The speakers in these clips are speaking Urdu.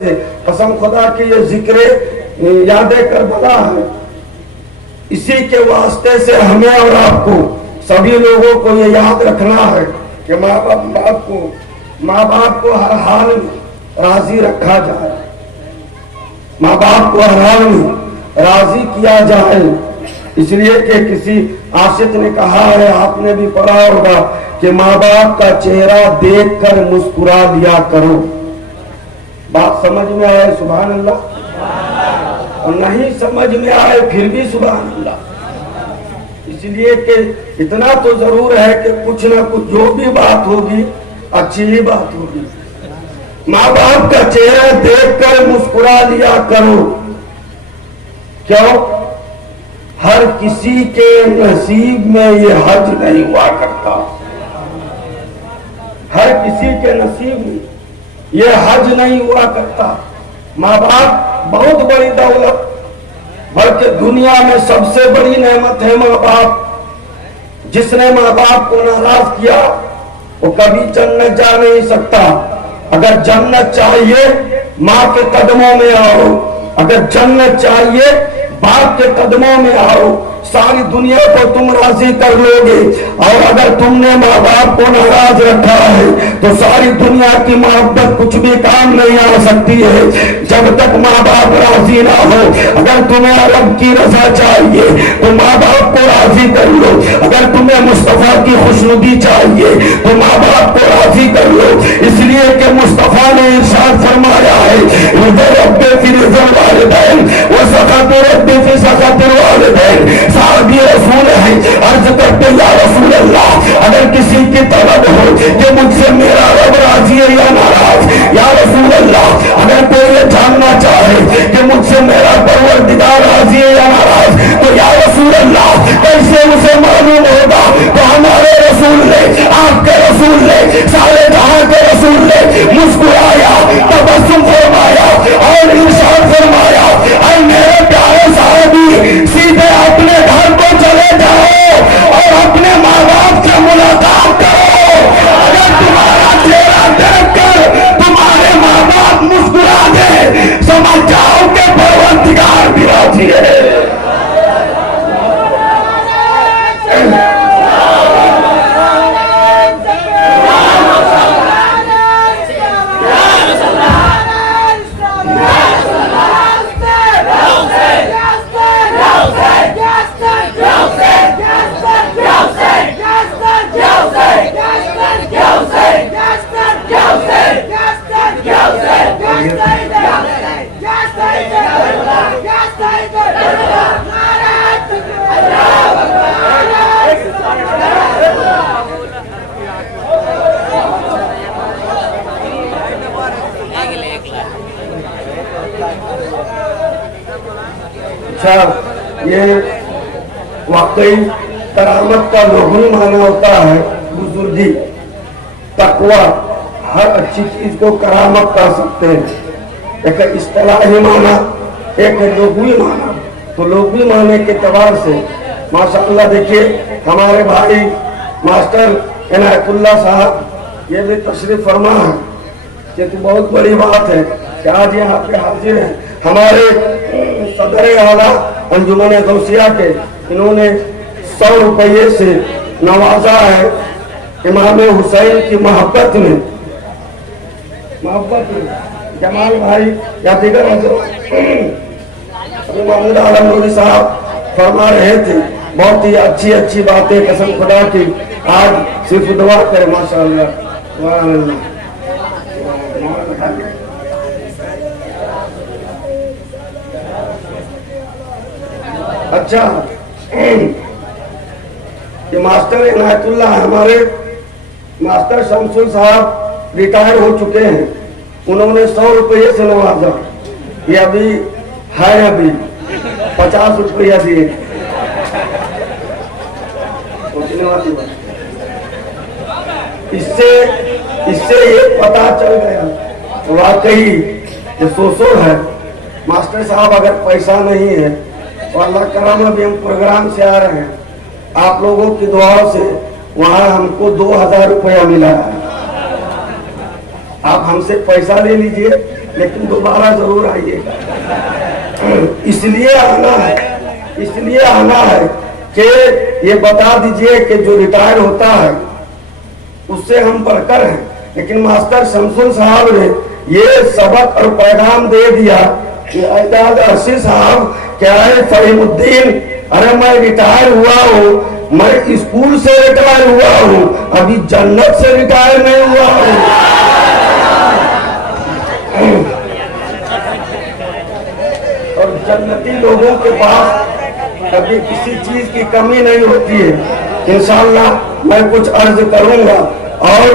قسم خدا کی یہ ذکر یاد کربلا ہے، اسی کے واسطے سے ہمیں اور آپ کو سبھی لوگوں کو یہ یاد رکھنا ہے کہ ماں باپ کو ہر حال میں راضی رکھا جائے، ماں باپ کو ہر حال میں راضی کیا جائے، اس لیے کہ کسی عاشق نے کہا ہے، آپ نے بھی پڑھا ہوگا کہ ماں باپ کا چہرہ دیکھ کر مسکرا دیا کرو۔ بات سمجھ میں آئے سبحان اللہ، اور نہیں سمجھ میں آئے پھر بھی سبحان اللہ، اس لیے کہ اتنا تو ضرور ہے کہ کچھ نہ کچھ جو بھی بات ہوگی اچھی ہی بات ہوگی۔ ماں باپ کا چہرہ دیکھ کر مسکرا دیا کرو، کیوں؟ ہر کسی کے نصیب میں یہ حج نہیں ہوا کرتا، ہر کسی کے نصیب میں یہ حج نہیں ہوا کرتا۔ ماں باپ بہت بڑی دولت، بلکہ دنیا میں سب سے بڑی نعمت ہے ماں باپ۔ جس نے ماں باپ کو ناراض کیا وہ کبھی جنت جا نہیں سکتا۔ اگر جنت چاہیے ماں کے قدموں میں آؤ، اگر جنت چاہیے باپ کے قدموں میں آؤ، ساری دنیا کو تم راضی کر لو گے۔ اور اگر تم نے ماں باپ کو ناراض رکھا ہے تو ساری دنیا کی محبت کچھ بھی کام نہیں آ سکتی ہے، جب تک ماں باپ راضی نہ ہو۔ اگر تمہیں رب کی رضا چاہیے تو ماں باپ کو راضی کر لو، اگر تمہیں مصطفیٰ کی خوشنودی چاہیے تو ماں باپ کو راضی کر لو، اس لیے کہ مصطفیٰ نے ارشاد فرمایا ہے، رضا رب فی رضا الوالدین وسخط رب فی سخط الوالدین۔ صحابی رسول ہے، عرض کرتے یا رسول اللہ، اگر کسی کی طلب ہو کہ مجھ سے میرا رب راضی ہے یا ناراض، یا رسول اللہ اگر کوئی یہ جاننا چاہے کہ مجھ سے میرا پروردگار راضی ہے یا ناراض، تو یا رسول اللہ کیسے اسے معلوم ہوگا؟ تو ہمارے رسول نے، آپ کے رسول نے، سارے جہاں کے رسول نے مسکرایا، تبسم فرمایا اور ارشاد فرمایا، اے میرے پیارے صحابی، سیدھے اپنے گھر کو چلے جاؤ اور اپنے ماں باپ سے ملاقات کرو۔ اگر تمہارا چہرہ دیکھ کر تمہارے ماں باپ مسکرا دے، سمجھ جاؤ کہ پروردگار بھی راضی ہے۔ یہ واقعی کرامت کا لغوی معنی ہوتا ہے بزرگی، تقوی، ہر اچھی چیز کو کرامت کہہ سکتے ہیں۔ ایک اصطلاحی معنی، ایک لغوی معنی۔ تو لغوی معنی کے اعتبار سے ماشاءاللہ دیکھیے ہمارے بھائی ماسٹر عنایت اللہ صاحب یہ بھی تشریف فرما ہے، یہ تو بہت بڑی بات ہے کہ آج یہاں پہ حاضر ہیں۔ ہمارے صدر اعلیٰ انجمن غوثیہ کے انہوں نے 100 روپے سے نوازا ہے امام حسین کی محبت میں جمال بھائی یا دیگر محمود عالم نوری صاحب فرما رہے تھے، بہت ہی اچھی اچھی باتیں قسم خدا کی۔ آج صرف دعا کرے ماشاءاللہ سبحان اللہ۔ اچھا یہ ماسٹر عنایت اللہ ہمارے ماسٹر شمسل صاحب ریٹائر ہو چکے ہیں، انہوں نے 100 روپے سے نوازا، یہ ابھی ہے، ابھی 50 روپیہ دیے۔ اس سے یہ پتا چل گیا واقعی یہ سوسو ہے۔ ماسٹر صاحب اگر پیسہ نہیں ہے تو اللہ کرم ابھی ہم پروگرام سے آ رہے ہیں، آپ لوگوں کی دعاؤں سے وہاں ہم کو 2000 روپیہ ملا ہے۔ آپ ہم سے پیسہ لے لیجئے لیکن دوبارہ ضرور آئیے گا. اس لیے آنا ہے کہ یہ بتا دیجئے کہ جو ریٹائر ہوتا ہے اس سے ہم بڑھ کر ہیں. لیکن ماسٹر شمسل صاحب نے یہ سبق اور پیغام دے دیا کہ اعجاز ارشد صاحب کیا ہے فہیم الدین، ارے میں ریٹائر ہوا ہوں، میں اسکول سے ریٹائر ہوا ہوں، ابھی جنت سے ریٹائر نہیں ہوا ہوں. اور جنتی لوگوں کے پاس کبھی کسی چیز کی کمی نہیں ہوتی ہے. انشاءاللہ میں کچھ عرض کروں گا اور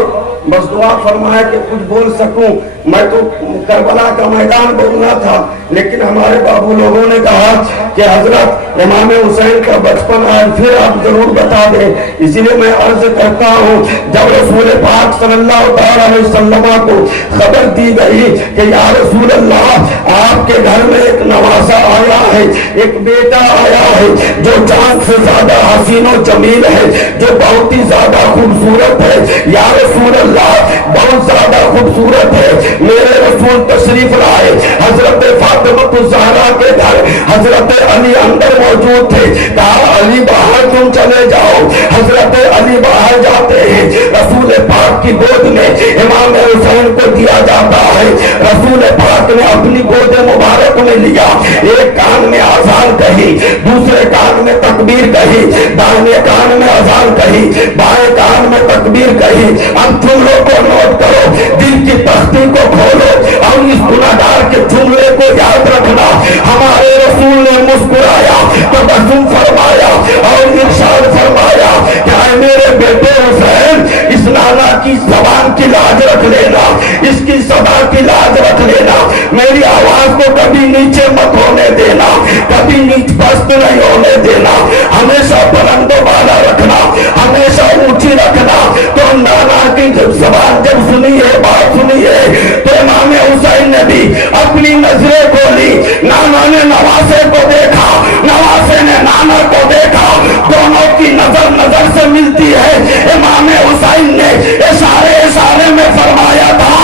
بس دعا فرمائے کہ کچھ بول سکوں. میں تو کربلا کا میدان بولنا تھا، لیکن ہمارے بابو لوگوں نے کہا کہ حضرت امام حسین کا بچپن آج پھر آپ ضرور بتا دیں. اسی لیے میں عرض کرتا ہوں، جب رسول پاک صلی اللہ علیہ وسلم کو خبر دی گئی کہ یا رسول اللہ آپ کے گھر میں ایک نواسا آیا ہے، ایک بیٹا آیا ہے جو چاند سے زیادہ حسین و جمیل ہے، جو بہت ہی زیادہ خوبصورت ہے، یا رسول اللہ بہت زیادہ خوبصورت ہے. میرے رسول تشریف لائے، حضرت فاطمہ الزہرا کے گھر حضرت علی اندر موجود تھے. کہا علی باہر تم چلے جاؤ. حضرت علی باہر جاتے ہیں، رسول پاک کی گود میں امام حسین کو دیا جاتا ہے. رسول پاک نے اپنی گود مبارک میں لیا، ایک کان میں اذان کہی، دوسرے کان میں تکبیر کہی، دائیں کان میں اذان کہی، بائیں کان میں تکبیر کہی. اب جملوں کو نوٹ کرو، دل کی تختی کو کھولو اور اس گناہگار کے جملے کو یاد رکھنا. ہمارے رسول نے مسکرایا، تبسم فرمایا اور ارشاد فرمایا کہ اے میرے بیٹے حسین، اس نانا کی زبان کی لاج رکھ لینا، اس کی صدا کی لاج رکھ لینا. میری آواز کو کبھی نیچے مت ہونے دینا، کبھی نیچ پست نہیں ہونے دینا. ہمیشہ بلند و بالا رکھنا، ہمیشہ اونچی رکھنا. تو نانا کی جب زبان جب سنی ہے، بات سنی ہے، تو امام حسین نے بھی اپنی نظریں کھولی. نانا نے نواسے کو دیکھا، نواسے نے نانا کو دیکھا، دونوں کی نظر نظر سے ملتی ہے. امام حسین نے اشارے میں فرمایا تھا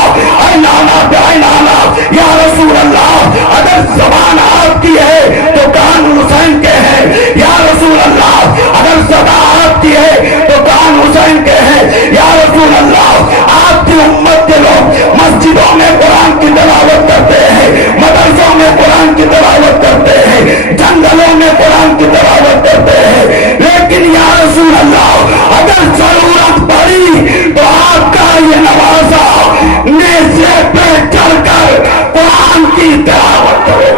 اے نانا، اے نانا، یا رسول اللہ اگر زبان آپ کی ہے تو کان حسین کے ہیں. یا رسول اللہ اگر صدا آپ کی ہے تو کان حسین کے ہیں. یا رسول اللہ آپ کی امت کے لوگ مسجدوں میں قرآن کی تلاوت کرتے ہیں، مدرسوں میں قرآن کی تلاوت کرتے ہیں، جنگلوں میں قرآن کی تلاوت کرتے ہیں، لیکن یا رسول اللہ اگر ضرورت پڑی تو آپ کا یہ نوازا نیزے پہ چڑھ کر قرآن کی تلاوت کرے گا.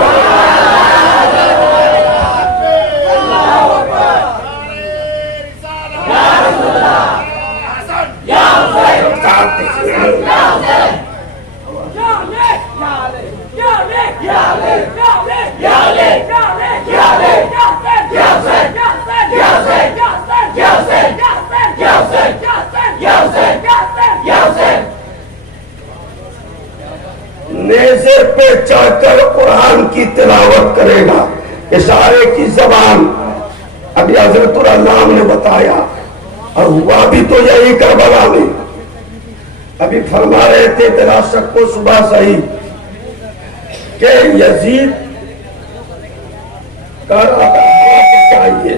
نیزے پہ چڑھ کر قرآن کی تلاوت کرے گا. اشارے کی زبان ابھی حضرت اللہ نے بتایا، اور ہوا بھی تو یہی کربلا میں. ابھی فرما رہے تھے تیرا شک کو صبح صحیح کہ یزید کر چاہیے،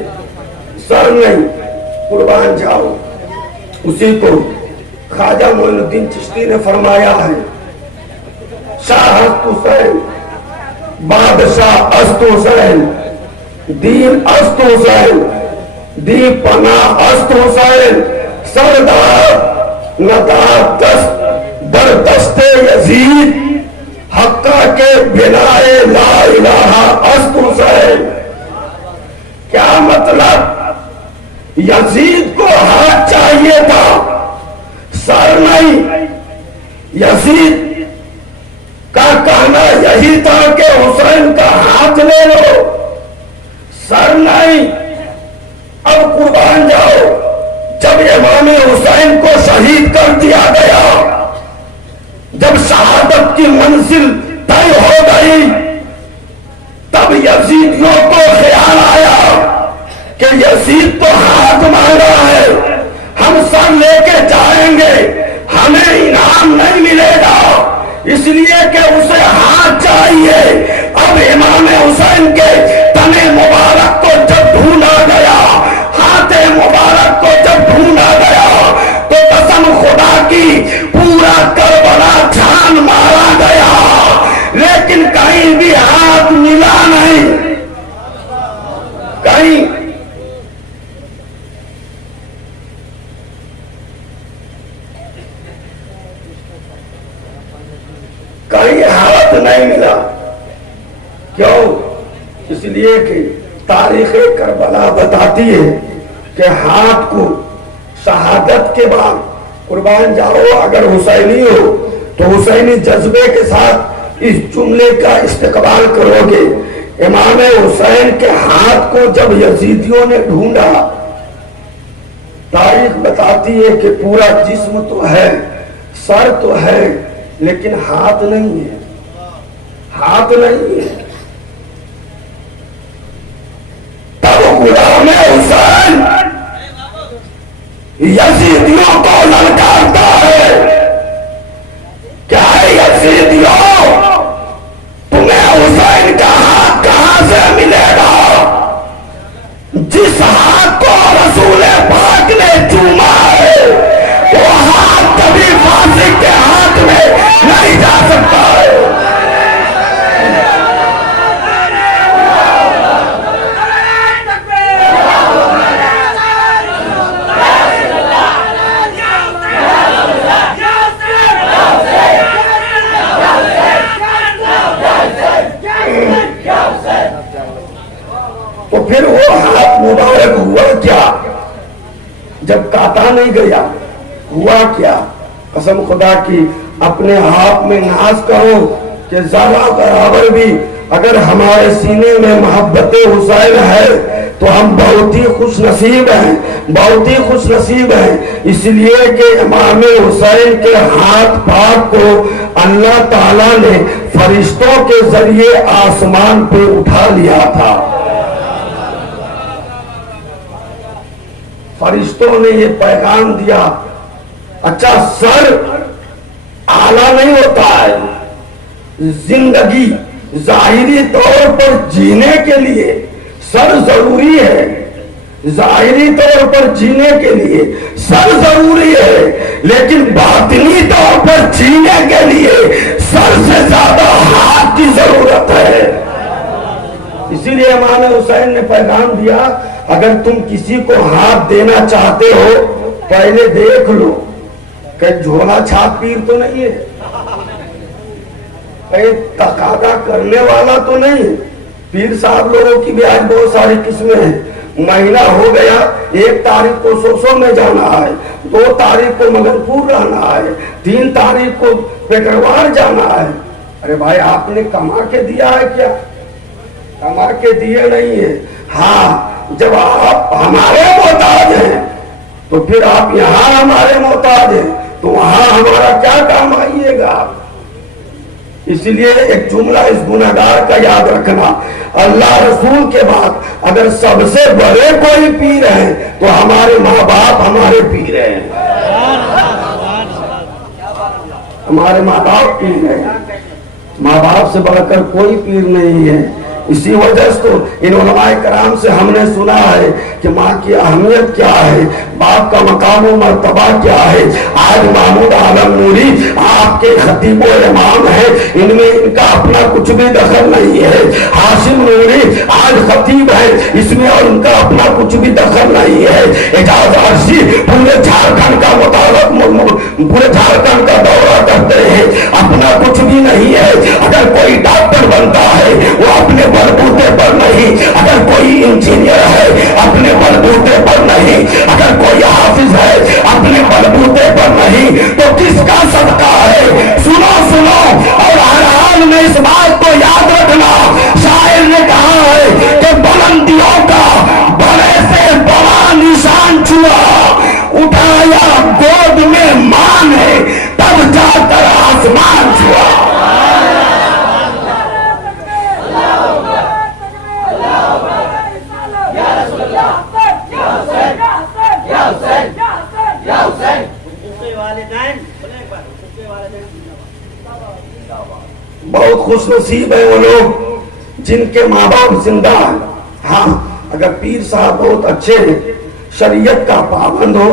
سر نہیں، قربان جاؤ. اسی کو خواجہ معین الدین چشتی نے فرمایا ہے، شاہ ہست حسین، بادشاہ است حسین، دین است حسین، دی پناہ است حسین، سردار ندار دست در دست یزید، حقہ کے بنائے لا الہ است حسین. کیا مطلب؟ یزید کو ہاتھ چاہیے تھا، سر نہیں. یزید کا کہنا یہی تھا کہ حسین کا ہاتھ لے لو، سر نہیں. اب قربان جاؤ، جب امام حسین کو شہید کر دیا گیا، جب شہادت کی منزل طے ہو گئی، تب یزیدیوں کو خیال آیا کہ یزید تو ہاتھ مانگا ہے، ہم سر لے کے جائیں گے، ہمیں انعام نہیں ملے گا، اس لیے کہ اسے نہیں ملا. کیوں؟ اس لیے کہ تاریخ کربلا بتاتی ہے کہ ہاتھ کو شہادت کے بعد قربان جاؤ. اگر حسینی ہو تو حسینی جذبے کے ساتھ اس جملے کا استقبال کرو گے. امام حسین کے ہاتھ کو جب یزیدیوں نے ڈھونڈا، تاریخ بتاتی ہے کہ پورا جسم تو ہے، سر تو ہے، لیکن ہاتھ نہیں ہے. ہاتھ نہیں ہے. تب غلام حسین یزیدیوں کو للکارتا ہے. کیا ہے یزیدیوں، تمہیں حسین کا ہاتھ کہاں سے ملے گا؟ جس ہاتھ کو رسول پاک نے چوما ہے وہ ہاتھ کبھی فاسق کے ہاتھ میں نہیں جا سکتا ہے. تو پھر وہ ہاتھ مبارک ہوا کیا جب کاٹا نہیں گیا؟ ہوا کیا؟ قسم خدا کی اپنے آپ میں ناز کرو کہ ذرہ برابر بھی اگر ہمارے سینے میں محبت حسین ہے تو ہم بہت ہی خوش نصیب ہیں، بہت ہی خوش نصیب ہیں. اس لیے کہ امام حسین کے ہاتھ پاک کو اللہ تعالیٰ نے فرشتوں کے ذریعے آسمان پہ اٹھا لیا تھا. فرشتوں نے یہ پیغام دیا. اچھا، سر آلہ نہیں ہوتا ہے. زندگی ظاہری طور پر جینے کے لیے سر ضروری ہے. ظاہری طور پر جینے کے لیے سر ضروری ہے، لیکن باطنی طور پر جینے کے لیے سر سے زیادہ ہاتھ کی ضرورت ہے. اسی لیے امام حسین نے پیغام دیا، اگر تم کسی کو ہاتھ دینا چاہتے ہو پہلے دیکھ لو کہ جھولا چھاپ پیر تو نہیں ہے، کہیں تقاضا کرنے والا تو نہیں. پیر صاحب لوگوں کی بھی آج بہت ساری قسمیں ہیں. مہینہ ہو گیا، 1 تاریخ کو سوسو میں جانا ہے، 2 تاریخ کو مگن پور رہنا ہے، 3 تاریخ کو پیٹروار جانا ہے. ارے بھائی، آپ نے کما کے دیا ہے کیا؟ کما کے دیے نہیں ہے. ہاں، جب آپ ہمارے محتاج ہیں تو پھر آپ یہاں ہمارے محتاج ہیں تو وہاں ہمارا کیا کام آئیے گا؟ اس لیے ایک جملہ اس گنہگار کا یاد رکھنا، اللہ رسول کے بعد اگر سب سے بڑے کوئی پیر ہیں تو ہمارے ماں باپ ہمارے پیر ہیں. ہمارے ماں باپ پیر ہیں. ماں باپ سے بڑھ کر کوئی پیر نہیں ہے. اسی وجہ سے تو ان علماء کرام سے ہم نے سنا ہے کہ ماں کی اہمیت کیا ہے، باپ کا مقام و مرتبہ کیا ہے. آج محمود عالم نوری آپ کے خطیب و امام ہیں، ان میں ان کا اپنا کچھ بھی دخل نہیں ہے. حاشم نوری آج خطیب ہے، اس میں اور ان کا اپنا کچھ بھی دخل نہیں ہے. اعجاز عرشی پورے جھارکھنڈ کا پورے جھارکھنڈ کا دورہ کرتے ہیں، اپنا کچھ بھی نہیں ہے. اگر کوئی ڈاکٹر بنتا ہے وہ اپنے بلبوتے پر نہیں، اگر کوئی انجینئر ہے اپنے بلبوتے پر نہیں، اگر کوئی حافظ ہے اپنے بلبوتے پر نہیں، تو کس کا صدقہ ہے؟ سنو سنو، اور ہر حال میں اس بات کو یاد رکھنا، شاعر نے کہا ہے کہ بلندیوں کا بڑے سے بڑا نشان چھوا، اٹھایا گود میں ماں نے تب جا کر آسمان چھوا. بہت خوش نصیب ہیں وہ لوگ جن کے ماں باپ زندہ ہیں. ہاں، اگر پیر صاحب بہت اچھے ہیں، شریعت کا پابند ہو،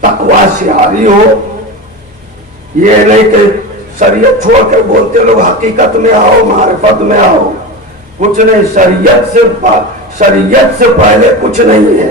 تقوی شعاری ہو، یہ نہیں کہ شریعت چھوڑ کر بولتے لوگ حقیقت میں آؤ، معرفت میں آؤ. کچھ نہیں، شریعت سے پہلے کچھ نہیں ہے.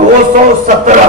217,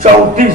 34,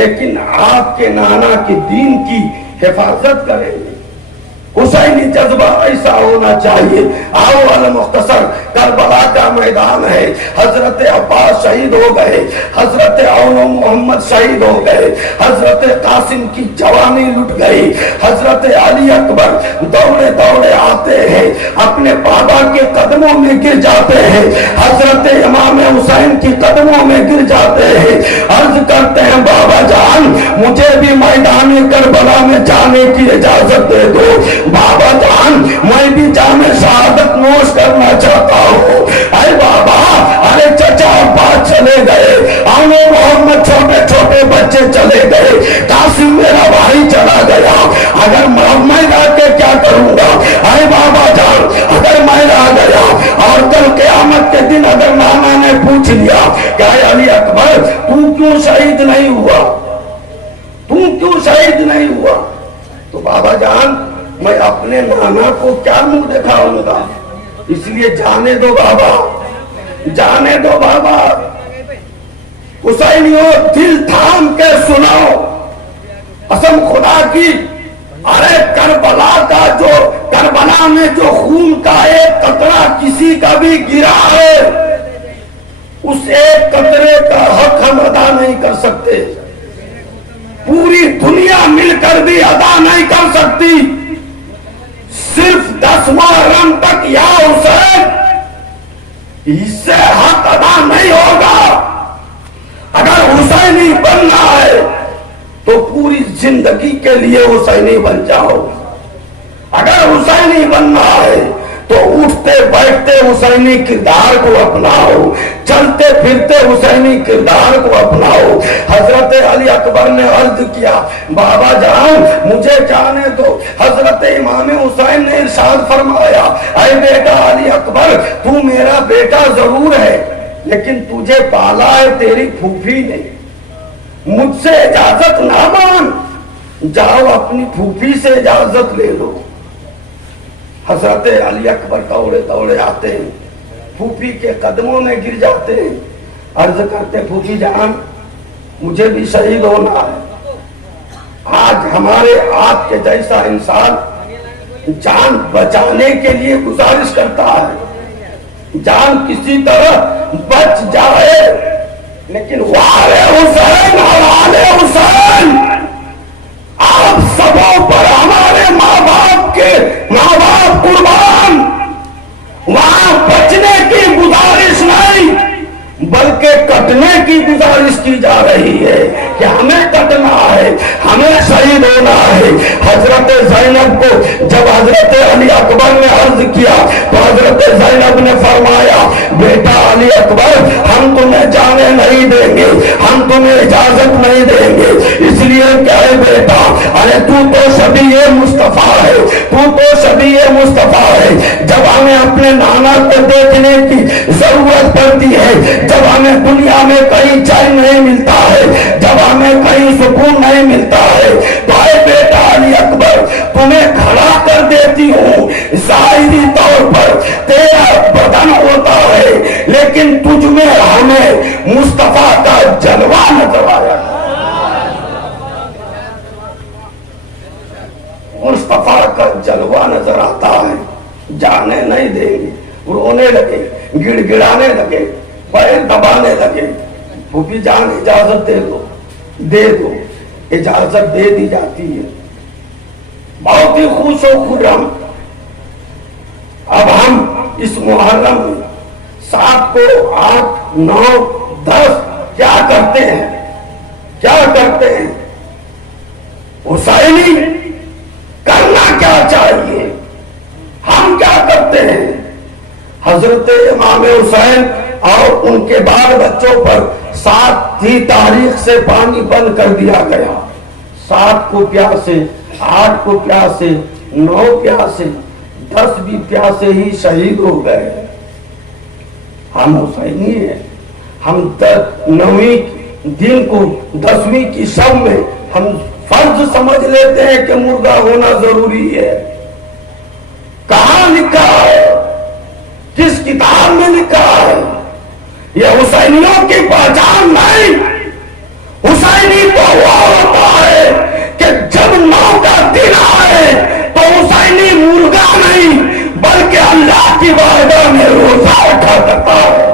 لیکن آپ کے نانا کے دین کی حفاظت کریں گے. حسینی جذبہ ایسا ہونا چاہیے. آؤ المختصر کربلا کا میدان ہے. حضرت عباس شہید ہو گئے, حضرت اون محمد شہید ہو گئے, حضرت قاسم کی جوانی لٹ گئی, حضرت علی اکبر دوڑے دوڑے آتے ہیں, اپنے بابا کے قدموں میں گر جاتے ہیں, حضرت امام حسین کی قدموں میں گر جاتے ہیں, عرض کرتے ہیں بابا جان مجھے بھی میدان کربلا میں جانے کی اجازت دے دو. بابا جان میں بھی جام شہادت نوش کرنا چاہتا ہوں. اے بابا, ارے چچا عباس چلے گئے, آنو محمد چھوٹے چھوٹے بچے چلے گئے, قاسم میرا بھائی چلا گیا, اگر میں رہ کے کیا کروں گا؟ اے بابا جان اگر میں رہ گیا اور کل قیامت کے دن اگر نانا نے پوچھ لیا کہ اے علی اکبر تو کیوں شہید نہیں ہوا, تو کیوں شہید نہیں ہوا, تو بابا جان میں اپنے نانا کو کیا منہ دکھاؤں گا؟ اس لیے جانے دو بابا, جانے دو بابا. حسینیوں دل تھام کے سنو, قسم خدا کی, ارے کربلا میں جو خون کا ایک قطرہ کسی کا بھی گرا ہے, اس ایک قطرے کا حق ہم ادا نہیں کر سکتے, پوری دنیا مل کر بھی ادا نہیں کر سکتی. صرف 10 محرم تک یا حسین اس سے حق ادا نہیں ہوگا. اگر حسینی بننا ہے تو پوری زندگی کے لیے حسینی بن جاؤ. اگر حسینی بننا ہے تو اٹھتے بیٹھتے حسینی کردار کو اپناؤ, چلتے پھرتے حسینی کردار کو اپناؤ. حضرت علی اکبر نے عرض کیا بابا جان مجھے جانے دو. حضرت امام حسین نے ارشاد فرمایا اے بیٹا علی اکبر تو میرا بیٹا ضرور ہے لیکن تجھے پالا ہے تیری پھوپھی نے, مجھ سے اجازت نہ مان, جاؤ اپنی پھوپھی سے اجازت لے لو. حضرت علی اکبر دوڑے دوڑے آتے ہیں, پھوپھی کے قدموں میں گر جاتے ہیں, عرض کرتے پھوپھی جان مجھے بھی شہید ہونا ہے. آج ہمارے آپ کے جیسا انسان جان بچانے کے لیے گزارش کرتا ہے, جان کسی طرح بچ جائے, لیکن وارے حسین حوالے حسین آپ سبوں پر ہمارے ماں باپ قربان, وہاں بچنے کی گزارش نہیں بلکہ کٹنے کی گزارش کی جا رہی ہے کہ ہمیں کٹنا ہے, ہمیں شہید ہونا ہے. حضرت زینب کو جب حضرت علی اکبر نے عرض کیا تو حضرت زینب نے فرمایا بیٹا علی اکبر ہم تمہیں جانے نہیں دیں گے, ہم تمہیں اجازت نہیں دیں گے. اس لیے کہ اے بیٹا ارے تو شبیہ مصطفیٰ ہے, تو شبیہ مصطفیٰ ہے. جب ہمیں اپنے نانا کو دیکھنے کی ضرورت پڑتی ہے, جب ہمیں دنیا میں کہیں چین نہیں ملتا ہے, جب ہمیں کہیں سکون نہیں ملتا ہے, تو اے بیٹا علی اکبر تمہیں کھڑا کر دیتی ہوں. ظاہری طور پر تیرا بدن ہوتا ہے لیکن تجھ میں ہمیں مصطفیٰ کا جلوہ نظر آیا, مصطفیٰ کا جلوہ نظر آتا ہے. جانے نہیں دیں گے. رونے لگے, گڑ گڑانے لگے, پیر دبانے لگے. پھوپھی جان اجازت دے دو, دے دو. اجازت دے دی جاتی ہے. بہت ہی خوش و خرم. اب ہم اس محرم 7 کو 8 9 10 کیا کرتے ہیں, کیا کرتے ہیں؟ حسینی کرنا کیا چاہیے, ہم کیا کرتے ہیں؟ حضرت امام حسین اور ان کے بال بچوں پر 7 ہی تاریخ سے پانی بند کر دیا گیا. 7 کو پیاسے, 8 کو پیاسے, 9 پیاسے, 10 بھی پیاسے ہی شہید ہو گئے. ہم حسینی ہیں. ہم 9ویں دن کو 10ویں کی شب میں ہم فرض سمجھ لیتے ہیں کہ مردہ ہونا ضروری ہے. کہاں لکھا ہے, کس کتاب میں لکھا ہے؟ یہ حسینیوں کی پہچان نہیں. حسین حسینی تو ہوا ہوتا ہے کہ جب 9 کا دن آئے تو حسینی مرغا نہیں بلکہ اللہ کی بارگاہ میں روزہ اٹھا کرتا ہے۔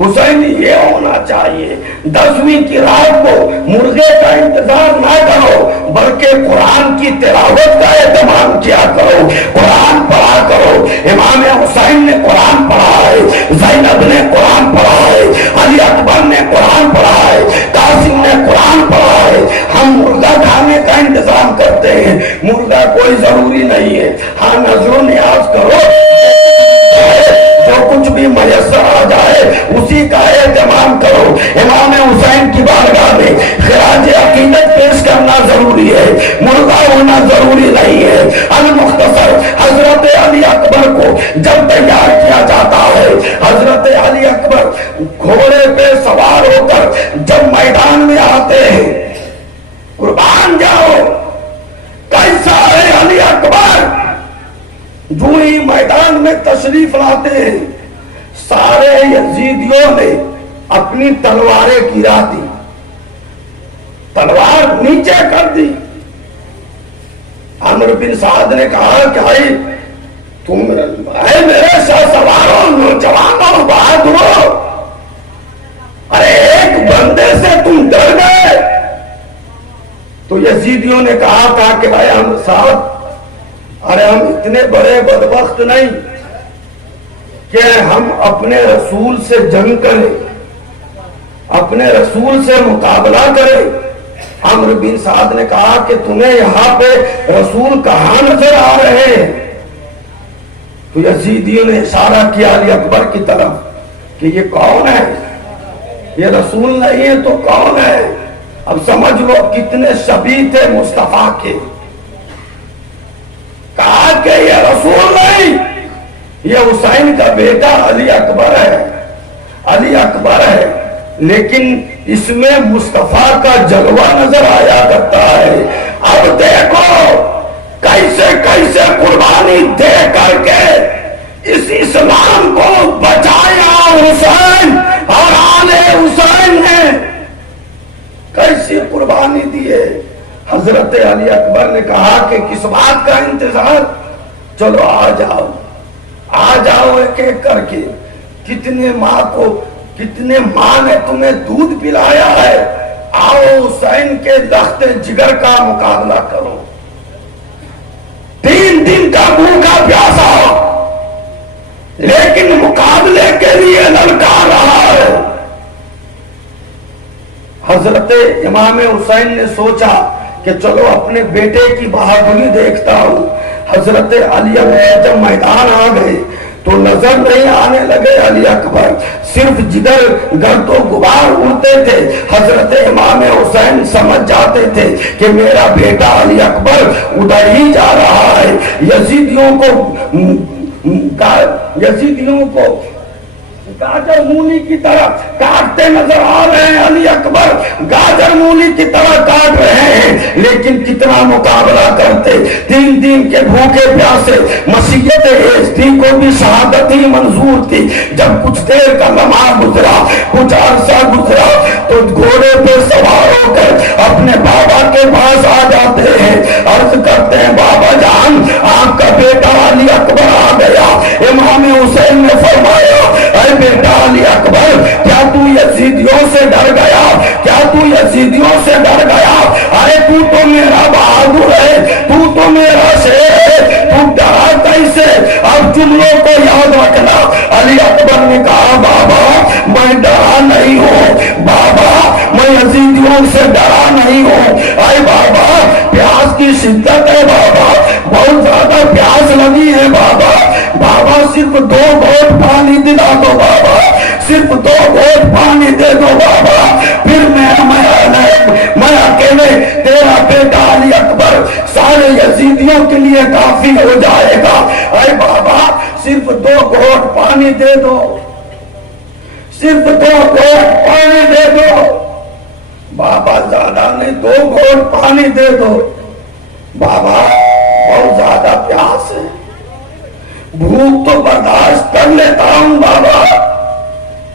حسینی یہ ہونا چاہیے 10ویں کی رات کو مرغے کا انتظار نہ کرو بلکہ قرآن کی تلاوت کا اہتمام کیا کرو، قرآن پڑھا کرو۔ امام حسین نے قرآن پڑھا ہے، زینب نے قرآن پڑھا ہے، علی اکبر نے قرآن پڑھا ہے، قاسم نے قرآن پڑھا ہے۔ ہم مرغا کھانے کا انتظام کرتے ہیں، مرغا کوئی ضروری نہیں ہے، ہاں نظر و نیاز کرو، جو کچھ بھی میسر آ جائے اسی کا اہتمام کرو۔ امام حسین کی بارگاہ میں خراج عقیدت پیش کرنا ضروری ہے، مرغا ہونا ضروری نہیں ہے۔ المختصر حضرت علی اکبر کو جب تیار کیا جاتا ہے، حضرت علی اکبر گھوڑے پہ سوار ہو کر جب میدان میں آتے ہیں، قربان جاؤ کیسا ہے علی اکبر، جو ہی میدان میں تشریف لاتے ہیں سارے یزیدیوں نے اپنی تلواریں گرا دی، تلوار نیچے کر دی۔ عمرو بن سعد نے کہا کہ بھائی تم اے میرے شاہ سواروں، نوجوانوں، بہادروں، ارے ایک بندے سے تم ڈر گئے۔ تو یزیدیوں نے کہا تھا کہ بھائی عمرو صاحب، ارے ہم اتنے بڑے بدبخت نہیں کہ ہم اپنے رسول سے جنگ کریں، اپنے رسول سے مقابلہ کریں۔ عمرو بن سعد نے کہا کہ تمہیں یہاں پہ رسول کہاں نظر آ رہے ہیں؟ تو یزیدیوں نے اشارہ کیا علی اکبر کی طرف کہ یہ کون ہے، یہ رسول نہیں ہے تو کون ہے؟ اب سمجھ لو کتنے شبیہ تھے مصطفیٰ کے۔ کہا کہ یہ رسول نہیں، یہ حسین کا بیٹا علی اکبر ہے، علی اکبر ہے، لیکن اس میں مصطفیٰ کا جلوہ نظر آیا کرتا ہے۔ اب دیکھو کیسے کیسے قربانی دے کر کے اس اسلام کو بچایا حسین اور آل حسین نے، کیسی قربانی دیے۔ حضرت علی اکبر نے کہا کہ کس بات کا انتظار، چلو آ جاؤ، آ جاؤ ایک ایک کر کے۔ کتنے ماں نے تمہیں دودھ پلایا ہے، آؤ حسین کے لخت جگر کا مقابلہ کرو۔ 3 دن کا بھوکا پیاسا لیکن مقابلے کے لیے للکار رہا ہے۔ حضرت امام حسین نے سوچا کہ چلو اپنے بیٹے کی بہادری دیکھتا ہوں۔ حضرت علی اکبر جب میدان آ گئے تو نظر نہیں آنے لگے علی اکبر، صرف جدھر گرد و غبار اڑتے تھے حضرت امام حسین سمجھ جاتے تھے کہ میرا بیٹا علی اکبر ادھر ہی جا رہا ہے۔ یزیدیوں کو گاجر مولی کی طرح کاٹتے نظر آ رہے ہیں، علی اکبر گاجر مولی کی طرح کاٹ رہے ہیں، لیکن کتنا مقابلہ کرتے۔ 3 دن کے بھوکے پیاسے، مسیحیت عیسوی کو بھی شہادت ہی منظور تھی۔ جب کچھ دیر کا لمحہ گزرا، کچھ عرصہ گزرا تو گھوڑے پہ سوار ہو کر اپنے بابا کے پاس آ جاتے ہیں، عرض کرتے ہیں بابا جان آپ کا بیٹا علی اکبر آ گیا۔ امام حسین نے فرمایا اے بیٹا علی اکبر، کیا تو یزیدیوں سے ڈر گیا؟ کیا تو یزیدیوں سے ڈر گیا؟ ارے تو تو میرا بہادر ہے، تو تو میرا شیر ہے، تو ڈرا کیسے؟ اب جملوں کو یاد رکھنا۔ علی اکبر نے کہا بابا میں ڈرا نہیں ہوں، بابا میں یزیدیوں سے ڈرا نہیں ہوں۔ اے بابا پیاس کی شدت ہے بابا، بہت زیادہ پیاس لگی ہے بابا، بابا صرف 2 گھونٹ پانی دلا دو بابا، صرف 2 گھونٹ پانی دے دو بابا، پھر میں اکیلے تیرا بیٹا علی اکبر سارے یزیدیوں کے لیے کافی ہو جائے گا۔ اے بابا صرف 2 گھونٹ پانی دے دو، صرف 2 گھونٹ پانی دے دو بابا، زیادہ نہیں 2 گھونٹ پانی دے دو بابا، بہت زیادہ پیاس ہے، بھوک تو برداشت کر لیتا ہوں بابا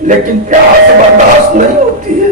لیکن پیاس برداشت نہیں ہوتی ہے۔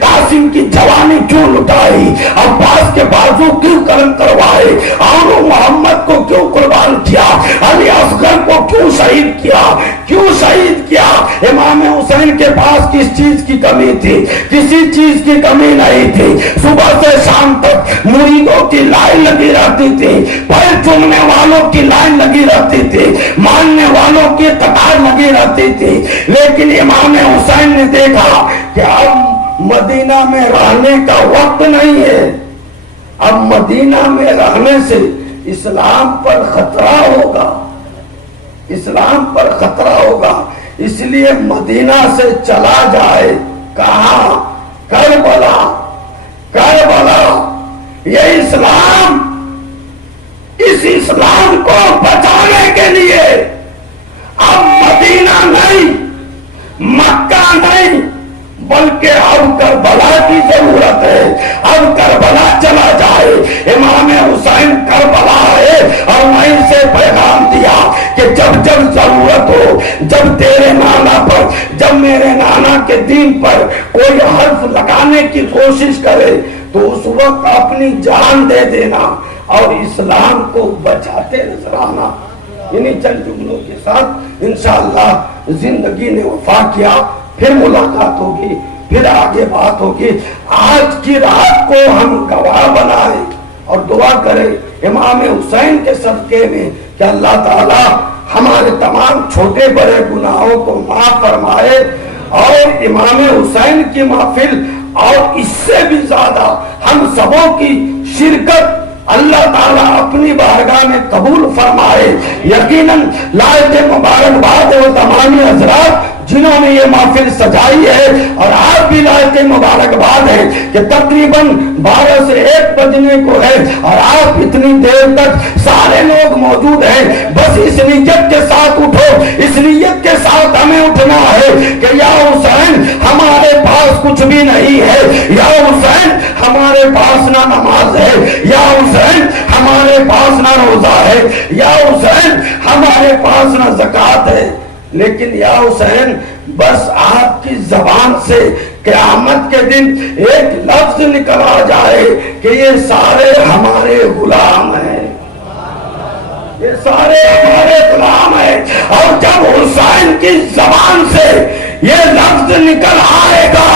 قاسم کی جوانی کیوں لٹائی؟ عباس کے بازو کیوں قلم کروائے؟ اور محمد کو کیوں قربان کیا؟ علی اصغر کو کیوں شہید کیا؟ کیوں شہید کیا؟ امام حسین کے پاس کس چیز کی کمی تھی؟ کسی چیز کی کمی نہیں تھی. صبح سے شام تک مریدوں کی لائن لگی رہتی تھی، پیر چومنے والوں کی لائن لگی رہتی تھی، ماننے والوں کی قطار لگی رہتی تھی. لیکن امام حسین نے دیکھا کہ اب مدینہ میں رہنے کا وقت نہیں ہے، اب مدینہ میں رہنے سے اسلام پر خطرہ ہوگا، اسلام پر خطرہ ہوگا، اس لیے مدینہ سے چلا جائے. کہاں؟ کربلا. کربلا. یہ اسلام، اس اسلام کو بچانے کے لیے اب مدینہ نہیں، مکہ نہیں، بلکہ اب کربلا کی ضرورت ہے. اب کربلا چلا جائے. امام حسین کربلا ہے اور میں اسے پیغام دیا کہ جب جب ضرورت ہو، جب تیرے نانا پر، جب میرے نانا کے دین پر کوئی حرف لگانے کی کوشش کرے تو اس وقت اپنی جان دے دینا اور اسلام کو بچاتے نظر آنا. انہی چند جملوں کے ساتھ انشاءاللہ زندگی نے وفا کیا. پھر ملاقات ہوگی، پھر آگے بات ہوگی. آج کی رات کو ہم گواہ بنائیں اور دعا کریں امام حسین کے صدقے میں کہ اللہ تعالی ہمارے تمام چھوٹے بڑے گناہوں کو معاف فرمائے اور امام حسین کی محفل اور اس سے بھی زیادہ ہم سبوں کی شرکت اللہ تعالیٰ اپنی بارگاہ میں قبول فرمائے. یقیناً لائق مبارکباد وہ تمام حضرات جنہوں نے یہ محفل سجائی ہے، اور آپ بھی لائق مبارکباد ہے کہ تقریباً 12 سے 1 بجنے کو ہے اور آپ اتنی دیر تک سارے لوگ موجود ہیں. بس اس نیت کے ساتھ اٹھو، اس نیت کے ساتھ ہمیں اٹھنا ہے کہ یا حسین ہمارے پاس کچھ بھی نہیں ہے، یا حسین ہمارے پاس نہ نماز ہے، یا حسین ہمارے پاس نہ روزہ ہے، یا حسین ہمارے پاس نہ زکوٰۃ ہے، لیکن یا حسین بس آپ کی زبان سے قیامت کے دن ایک لفظ نکل آ جائے کہ یہ سارے ہمارے غلام ہیں، یہ سارے ہمارے غلام ہیں. اور جب حسین کی زبان سے یہ لفظ نکل آئے گا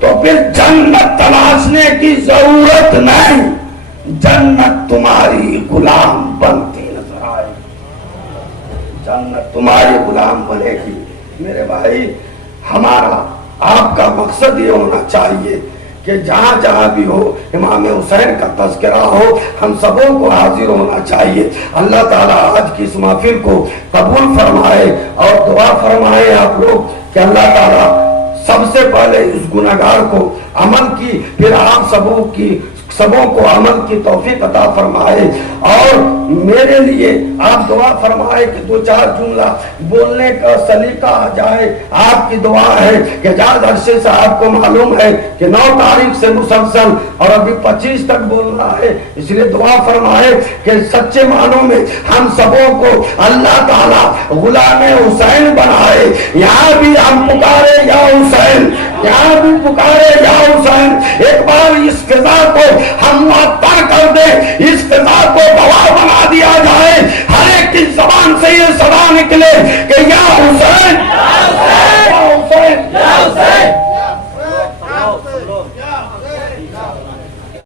تو پھر جنت تلاشنے کی ضرورت نہیں، جنت تمہاری غلام بنتی نظر آئے گی، جنت تمہاری غلام بنے گی. میرے بھائی، ہمارا آپ کا مقصد یہ ہونا چاہیے کہ جہاں جہاں بھی ہو امام حسین کا تذکرہ ہو، ہم سبوں کو حاضر ہونا چاہیے. اللہ تعالیٰ آج کی اس محفل کو قبول فرمائے اور دعا فرمائے آپ لوگ کہ اللہ تعالیٰ سب سے پہلے اس گناہگار کو عمل کی، پھر آپ سبوں کو عمل کی توفیق عطا فرمائے. اور میرے لیے آپ دعا فرمائے کہ 2-4 جملہ بولنے کا سلیقہ آ جائے. آپ کی دعا ہے کہ جاز عرصے سے آپ کو معلوم ہے کہ 9 تاریخ سے مسلسل اور ابھی 25 تک بولنا ہے، اس لیے دعا فرمائے کہ سچے معنوں میں ہم سبوں کو اللہ تعالیٰ غلام حسین بنائے. یہاں بھی ہم پکارے یا حسین، یہاں بھی پکارے یا حسین. ایک بار اس فضا کو ہم معطر کر دیں، اس فضا کو گواہ بنا دیا جائے، ہر ایک کی زبان سے یہ صدا نکلے کہ یا حسین